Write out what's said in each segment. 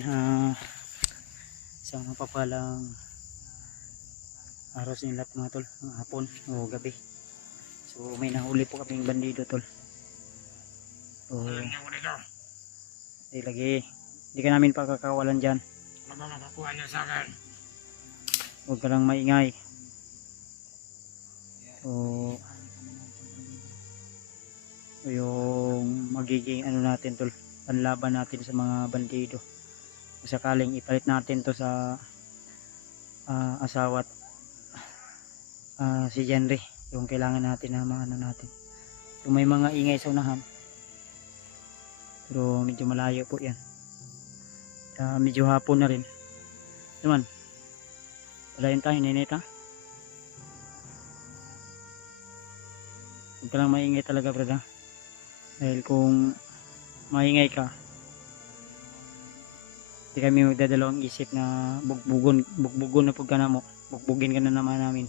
Ayan, isang mapapalang araw sa inyo lahat mga tol, hapon o gabi. So may nahuli po kaming bandido tol. So hindi ka namin pakakawalan dyan. Ano makakuha niya sa akin? Huwag ka lang maingay. So yung magiging ano natin tol, panlaban natin sa mga bandido. Sakaling ipalit natin to sa asawa at si Jenry, yung kailangan natin na maano natin. So may mga ingay sa unahan, pero medyo malayo po yan. Medyo hapon na rin naman. Palayan tayo, ninita. Huwag ka lang maingay talaga brad, dahil kung maingay ka, hindi kami magdadalawang isip na bugbugon na pagka na mo, bugbugin ka na naman namin.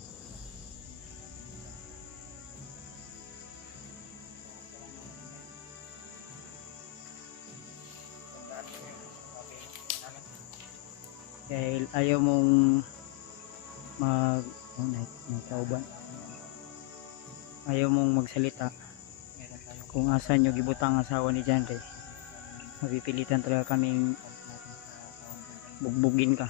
Dahil ayaw mong ayaw mong magsalita kung asan nyo gibutang asawa ni Jenry, mapipilitan talaga kaming bugbugin ka.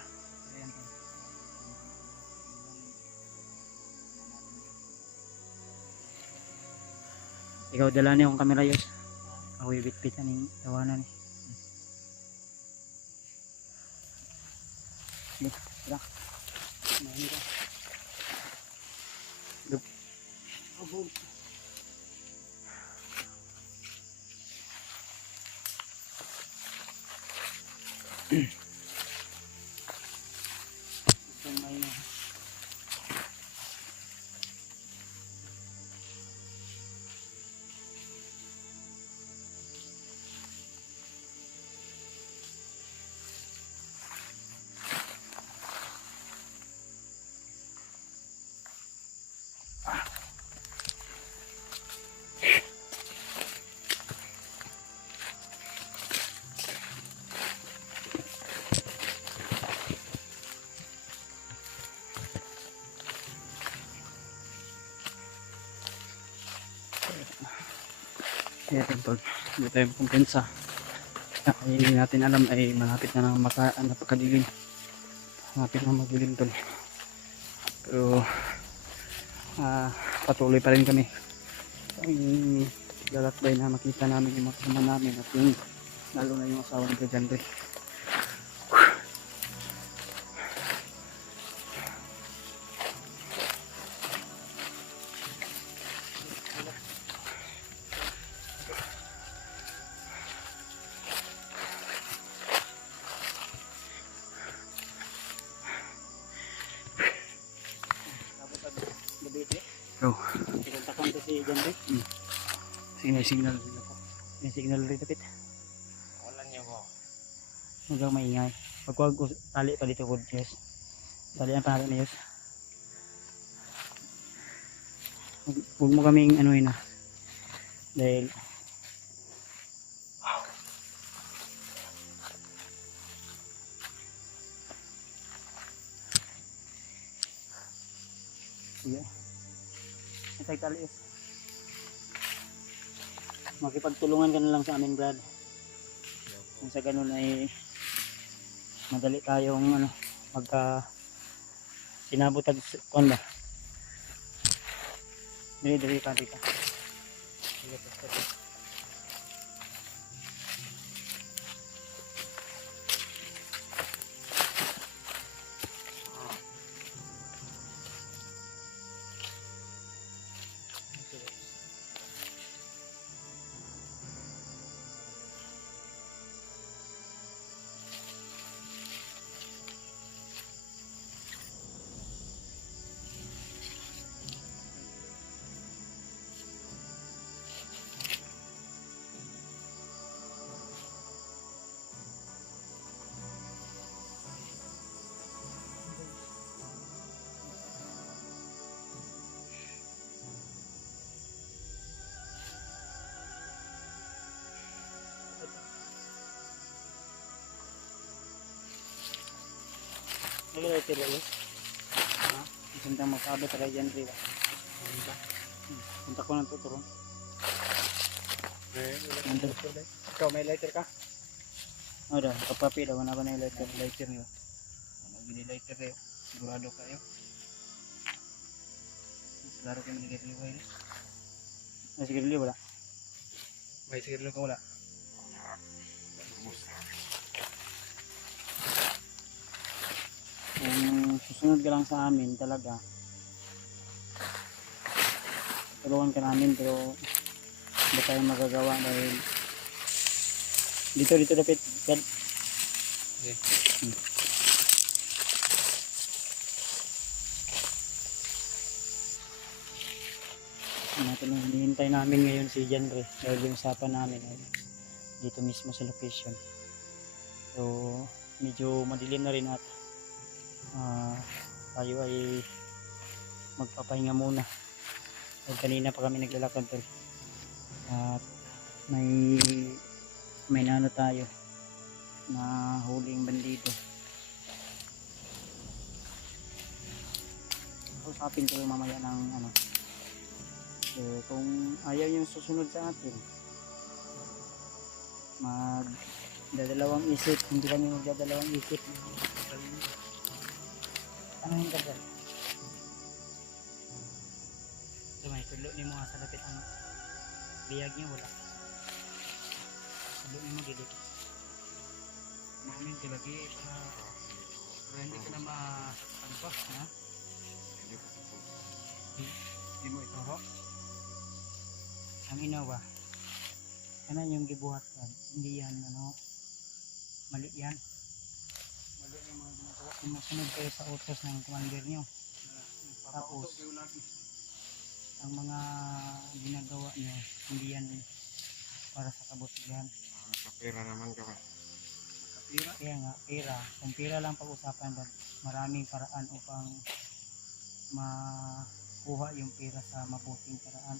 Ikaw dala niyo akong kamera yos, ako ibitbitan ng tawanan eh. Tara. Mahin ka. Dup. Abog. Isang mahin na. Kaya tol, hindi tayo kumpensa. Hindi natin alam ay malapit na napakadilim. Malapit na magdilim tol. Pero patuloy pa rin kami. Ang lalakbay na makita namin yung makasama namin at yung lalo na yung asawa ni Jenry. So, pinuntakan ko si Jenry. Sige, may signal nila po. May signal rin kapit. Wala niyo po. Huwag kang maingay. Pagkuhag ko tali pa dito ko, yes. Talian pa natin, yes. Huwag mo kaming anuhin na. Dahil yeah. Tali is makipagtulungan ka na lang sa amin brad. Kung sa ganun ay madali tayong magka sinabot ag kuan ba. Dili ka. Nag-lighter ba yun? Ha? Isang magkabot tayo dyan rin. Punta ko ng tuturon. Ikaw, may lighter ka? O daw, kapapi daw. Wala ba na yung lighter? Lighter nyo. Bili lighter kayo. Sigurado kayo. Sigurado kayo manigay kayo. Sige, dili wala. May sigurado ka wala. Kung susunod ka lang sa amin talaga, tulungan ka namin pero hindi tayo magagawa dahil dito dapit God. Okay. Hinihintay namin ngayon si Janre dahil yung usapan namin ay dito mismo sa location. So medyo madilim na rin at tayo ay magpapahinga muna. Dahil kanina pa kami naglalakad pero at may nano tayo na huling bandido. Usapin ko mamaya ng ano. So, kung ayaw yung susunod sa atin, magdadalawang isip, hindi kami magdadalawang isip. Ano yung gagal? So, may tulo ni mga sa lapit ang biyag niya, wala. Tulo ni mo gilip. Mamin ka lagi para hindi ka na ano pa, ha? Hindi mo ito ho? Ang inawa, ano yung gibuhat yan? Hindi yan, ano, mali yan. Mali yung mga ginagawa. Kung masunod kayo sa utos ng commander nyo, tapos ang mga ginagawa nyo, hindi yan para sa kabutihan. Kapira naman ka ba? Kapira? Kaya nga, pera. Kung pera lang pag-usapan, maraming paraan upang makuha yung pera sa mabuting paraan.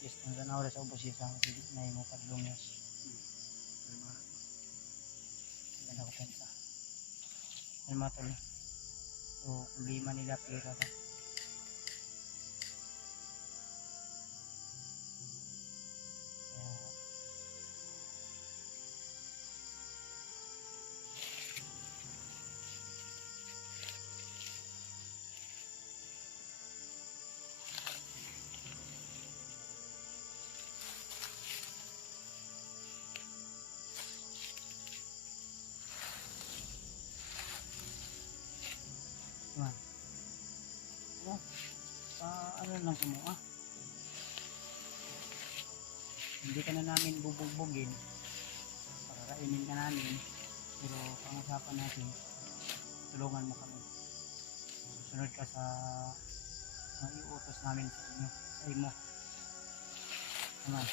Yes, hanggang na oras sa oposisyon na yung mga padlungas. Ganda ko pensa. Ano mga tol? So, problema nila pera ba? Kaya, diba? Ano lang kumuha? Hindi ka na namin bubugbugin. Pakakainin ka namin. Pero ang usapan natin, tulungan mo kami. Sunod ka sa mga iutos namin sa inyo. Sa imo. Naman.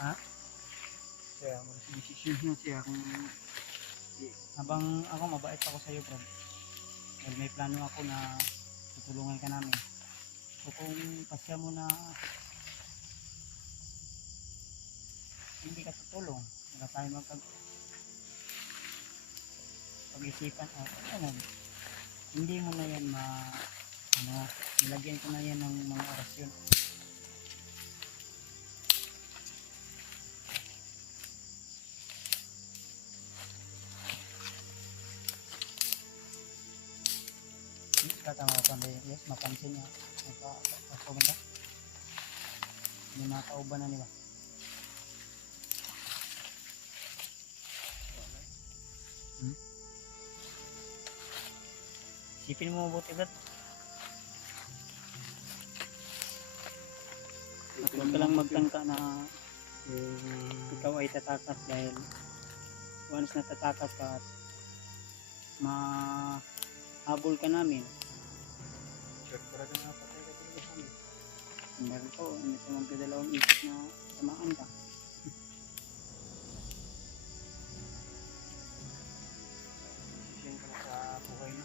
Ha? Kaya mag-decision na siya kung Habang ako mabait ako sa iyo, bro. Dahil may plano ako na tutulungan ka namin. So kung pasya mo na hindi ka tutulong, wala tayo pag-isipan. Ano, hindi mo na yan nilagyan ko na yan ng mga orasyon. Tama ko yes, mapansin niya. Magkakauban ka? May mga kauban na nila. Sipin mo mabuti, Brad. Huwag ka lang magtangka na ikaw ay tatakas dahil once na tatakas ka at mahabol ka namin. para na patay ka talaga sa amin. Meron po, hindi ko magdadalawang isip na samaan ka. Sisyan ka na sa buhay mo.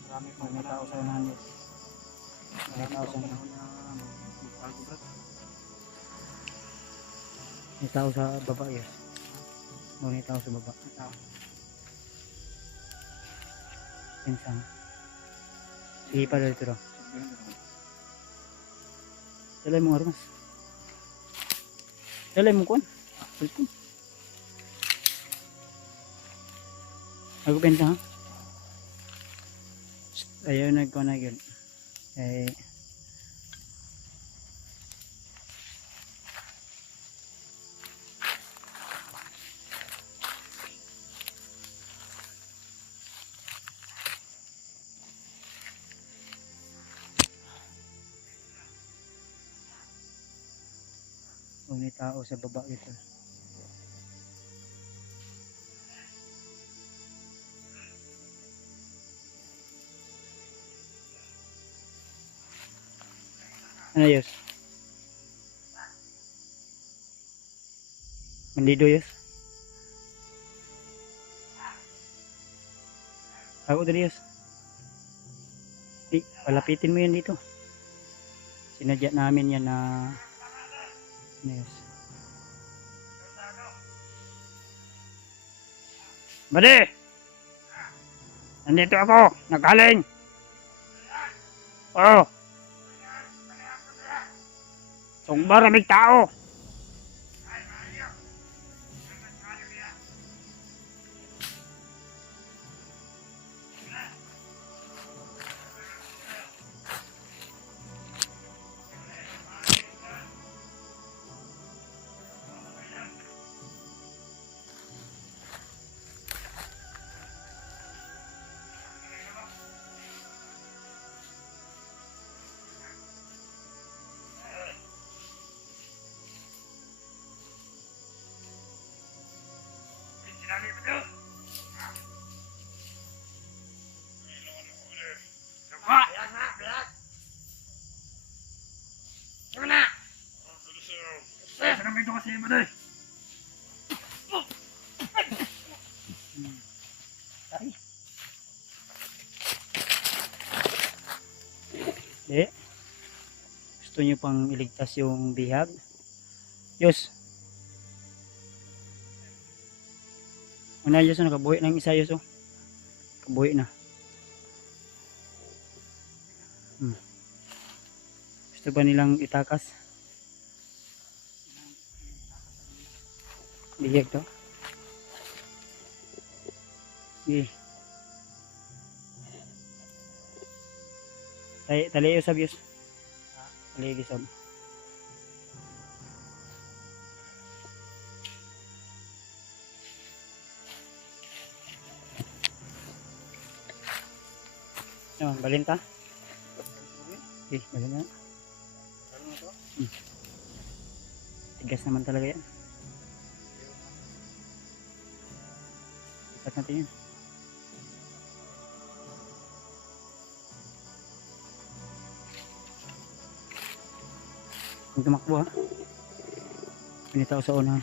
Marami pang May tao sa unahan, yes. May tao sa unahan. magbago, bro. May tao sa baba yun. May tao sa baba. Tao. Pinsang. Sige pa dito ro. Dalay mo armas. Dalay mo kuan. Welcome. Ako pinsang ha. Ayaw nagkuhan na yun. Eh. May tao sa baba ito. Ano yun? Mandido yun? Ako dali yun. Palapitin mo yan dito. Sinadya namin yan na yes. Bade! Nandito ako! Nagaling! Oh! Sumba raming tao! Gusto nyo pang iligtas yung bihag? Yos. Una Yos, nakabuhi ng isa Yos. Kabuhi na. Gusto ba nilang itakas? Bihag to. Sige. Tali usab Yos. Tali usab. Yan, balinta. Okay, balinta. Tigas naman talaga yan. Ikat natin yan. Huwag tumakbo ha. Pinitaw sa una.